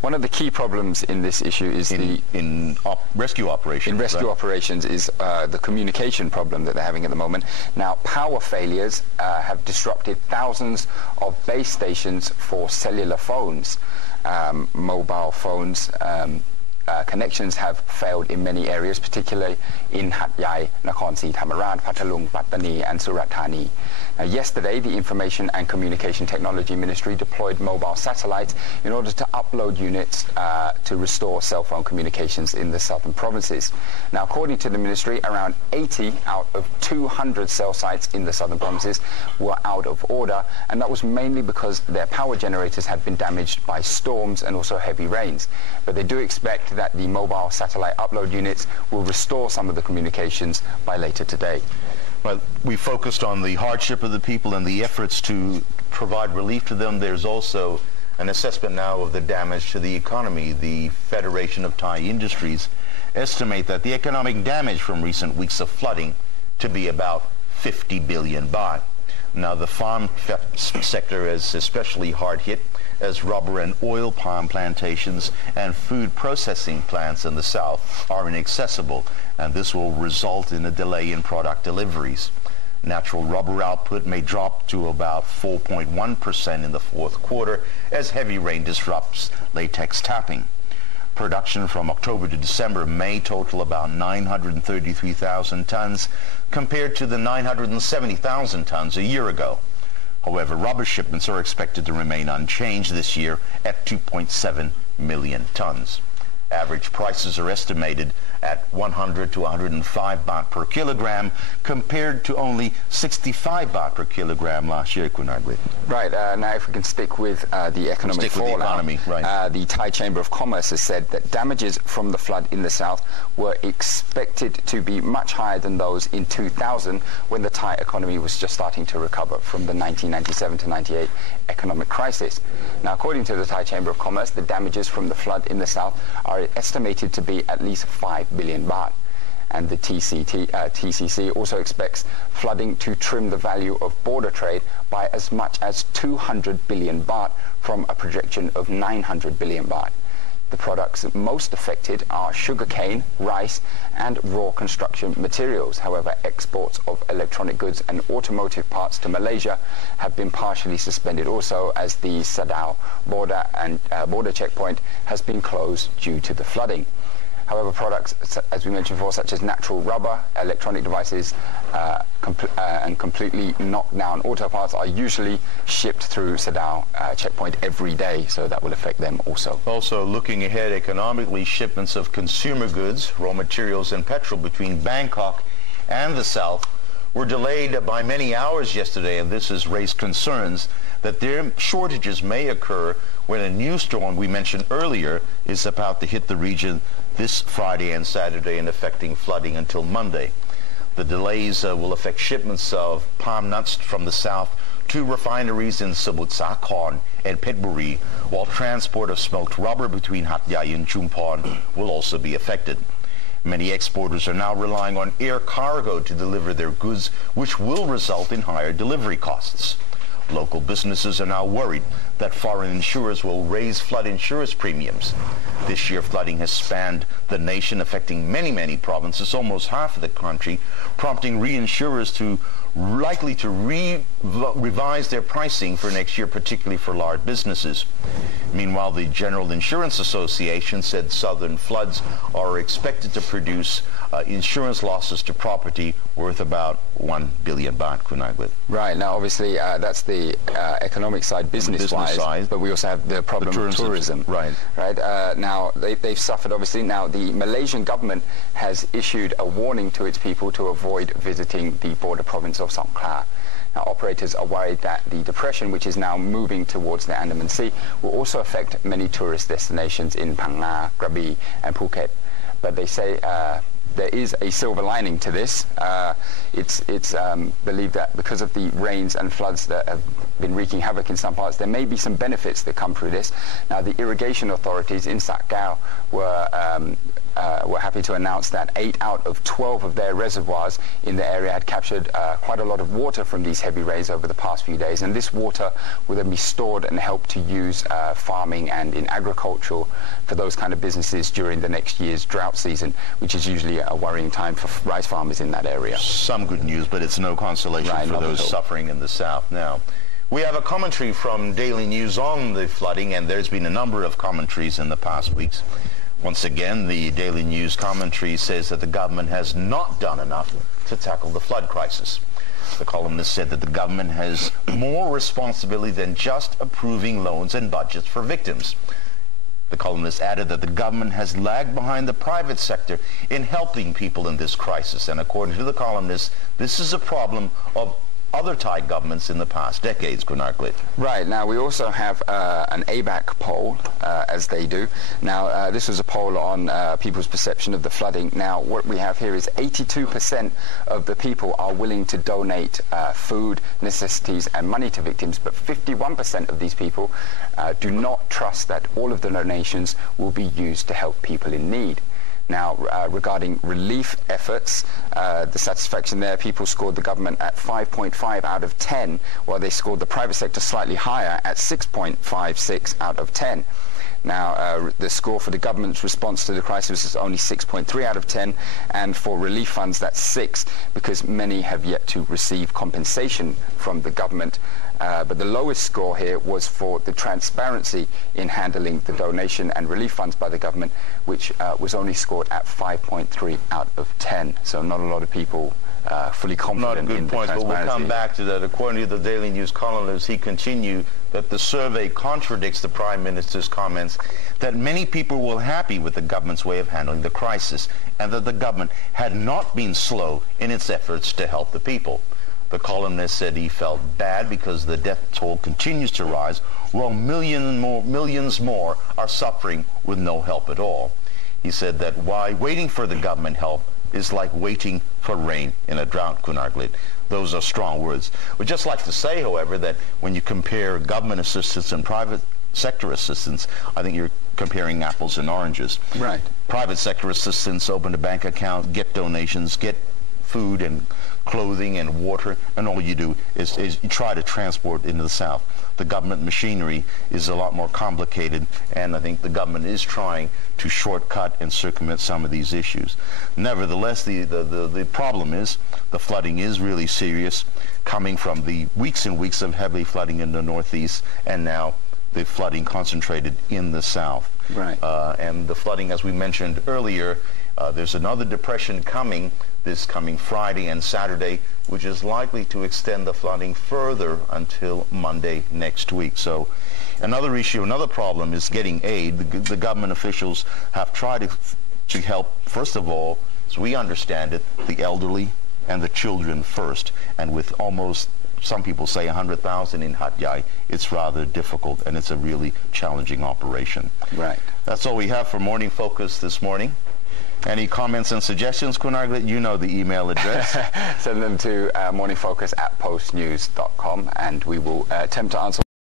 One of the key problems in this issue is rescue operations. In rescue operations is the communication problem that they're having at the moment. Now, power failures have disrupted thousands of base stations for cellular phones, mobile phones. Connections have failed in many areas, particularly in Hat Yai, Nakhon Si Thammarat, Pathalung, Pattani and Surat Thani. Now, yesterday, the Information and Communication Technology Ministry deployed mobile satellites in order to upload units to restore cell phone communications in the southern provinces. Now, according to the ministry, around 80 out of 200 cell sites in the southern provinces were out of order, and that was mainly because their power generators had been damaged by storms and also heavy rains. But they do expect that the mobile satellite upload units will restore some of the communications by later today. Well, we focused on the hardship of the people and the efforts to provide relief to them. There's also an assessment now of the damage to the economy. The Federation of Thai Industries estimate that the economic damage from recent weeks of flooding to be about 50 billion baht. Now, the farm sector is especially hard hit, as rubber and oil palm plantations and food processing plants in the south are inaccessible, and this will result in a delay in product deliveries. Natural rubber output may drop to about 4.1% in the fourth quarter as heavy rain disrupts latex tapping. Production from October to December may total about 933,000 tons compared to the 970,000 tons a year ago. However, rubber shipments are expected to remain unchanged this year at 2.7 million tons. Average prices are estimated at 100 to 105 baht per kilogram compared to only 65 baht per kilogram last year, Kunagwit. Right. Now, if we can stick with the economic fallout, the Thai Chamber of Commerce has said that damages from the flood in the south were expected to be much higher than those in 2000, when the Thai economy was just starting to recover from the 1997 to 98 economic crisis. Now, according to the Thai Chamber of Commerce, the damages from the flood in the south are estimated to be at least 5 billion baht. And the TCC also expects flooding to trim the value of border trade by as much as 200 billion baht from a projection of 900 billion baht. The products most affected are sugarcane, rice, and raw construction materials. However, exports of electronic goods and automotive parts to Malaysia have been partially suspended also, as the Sadao border checkpoint has been closed due to the flooding. However, products, as we mentioned before, such as natural rubber, electronic devices, and completely knocked down auto parts are usually shipped through Sadao checkpoint every day, so that will affect them also. Also, looking ahead economically, shipments of consumer goods, raw materials, and petrol between Bangkok and the south were delayed by many hours yesterday, and this has raised concerns that their shortages may occur when a new storm we mentioned earlier is about to hit the region this Friday and Saturday and affecting flooding until Monday. The delays will affect shipments of palm nuts from the south to refineries in Samut Sakhon and Phetchaburi, while transport of smoked rubber between Hat Yai and Chumphon will also be affected. Many exporters are now relying on air cargo to deliver their goods, which will result in higher delivery costs. Local businesses are now worried that foreign insurers will raise flood insurance premiums. This year, flooding has spanned the nation, affecting many provinces, almost half of the country, prompting reinsurers to likely to revise their pricing for next year, particularly for large businesses. Meanwhile, the General Insurance Association said southern floods are expected to produce insurance losses to property worth about 1 billion baht, Kunagwit. Right. Now, obviously, that's the economic side, business-wise, but we also have the problem of tourism. Right. Now, they've suffered, obviously. Now, the Malaysian government has issued a warning to its people to avoid visiting the border province of Songkhla. Now, operators are worried that the depression, which is now moving towards the Andaman Sea, will also affect many tourist destinations in Phang Nga, Krabi, and Phuket. But they say there is a silver lining to this. It's believed that because of the rains and floods that have been wreaking havoc in some parts. There may be some benefits that come through this. Now, the irrigation authorities in Sakao were happy to announce that 8 out of 12 of their reservoirs in the area had captured quite a lot of water from these heavy rains over the past few days, and this water will then be stored and help to use farming and in agriculture for those kind of businesses during the next year's drought season, which is usually a worrying time for rice farmers in that area. Some good news, but it's no consolation for those suffering in the south. Now, we have a commentary from Daily News on the flooding, and there's been a number of commentaries in the past weeks. Once again, the Daily News commentary says that the government has not done enough to tackle the flood crisis. The columnist said that the government has more responsibility than just approving loans and budgets for victims. The columnist added that the government has lagged behind the private sector in helping people in this crisis. And according to the columnist, this is a problem of other Thai governments in the past decades, Gunnar. Right. Now, we also have an ABAC poll, as they do. Now, this was a poll on people's perception of the flooding. Now, what we have here is 82% of the people are willing to donate food, necessities, and money to victims, but 51% of these people do not trust that all of the donations will be used to help people in need. Now, regarding relief efforts, the satisfaction there, people scored the government at 5.5 out of 10, while they scored the private sector slightly higher at 6.56 out of 10. Now, the score for the government's response to the crisis is only 6.3 out of 10, and for relief funds, that's 6, because many have yet to receive compensation from the government. But the lowest score here was for the transparency in handling the donation and relief funds by the government, which was only scored at 5.3 out of 10. So not a lot of people fully confident in the transparency. Not a good point, but we'll come back to that. According to the Daily News columnist, he continued that the survey contradicts the Prime Minister's comments that many people were happy with the government's way of handling the crisis and that the government had not been slow in its efforts to help the people. The columnist said he felt bad because the death toll continues to rise while millions more are suffering with no help at all. He said that why waiting for the government help is like waiting for rain in a drought, Gunnar. Those are strong words. We'd just like to say, however, that when you compare government assistance and private sector assistance, I think you're comparing apples and oranges. Right. Private sector assistance, open a bank account, get donations, get food and clothing and water, and all you do is you try to transport into the south. The government machinery is a lot more complicated, and I think the government is trying to shortcut and circumvent some of these issues. Nevertheless, the problem is the flooding is really serious, coming from the weeks and weeks of heavy flooding in the northeast, and now the flooding concentrated in the south. Right. And the flooding, as we mentioned earlier, there's another depression coming this coming Friday and Saturday, which is likely to extend the flooding further until Monday next week. So another issue, another problem is getting aid. The government officials have tried to help, first of all, as we understand it, the elderly and the children first. And with almost, some people say 100,000 in Hat Yai, it's rather difficult, and it's a really challenging operation. Right. That's all we have for Morning Focus this morning. Any comments and suggestions, Gunnar? You know the email address. Send them to morningfocus@postnews.com, and we will attempt to answer